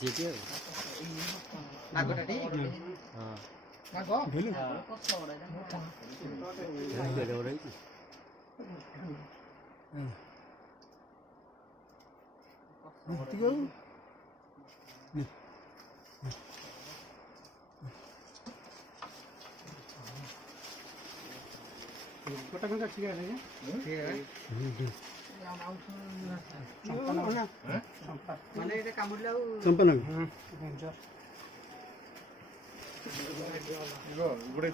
ଯେକି ନାଗଟା ଟି ହଁ ନାଗ ଢିଲି ଏଇଟା ଗୋଟେ ହେଇଛି गोटा कौन सा ठीक है नहीं ठीक है माने ये कामुडला संपन्न गोटे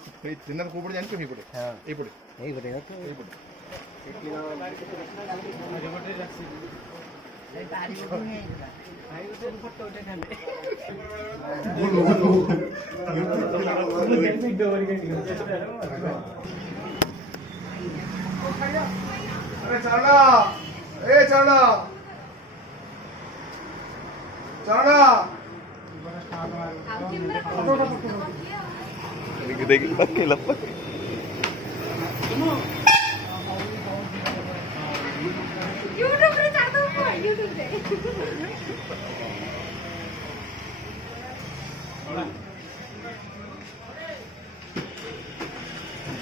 दिनर को पड़े जानके ही पड़े हां ए पड़े ଏଇ ଗୋଟେ ए पड़े ए तारी को नहीं भाई को फोटो उठा खाने अरे चला ए चला चला देखिए लपके लपके YouTube रे चाहता हूँ YouTube रे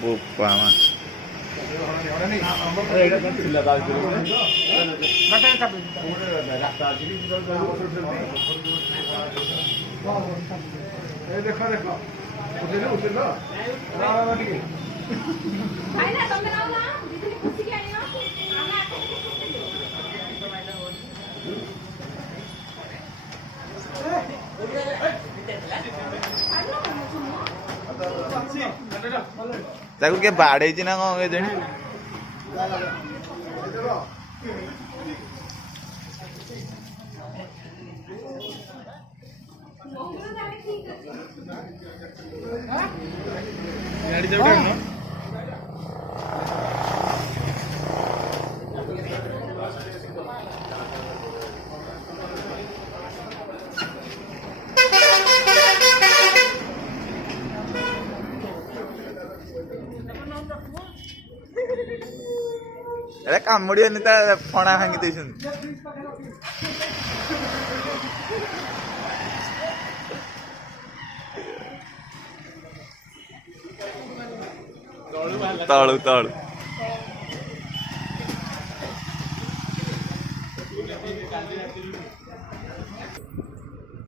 बोपा मा देखो देखो उठे लो भाई ना तुम बनाओ ना जितनी खुशी की आई ना ताको के बाड़े छि ना को जणी गाड़ी दे उठा ना अरे कामुड़ी अनिता फणा भांगी देछन तळू तळू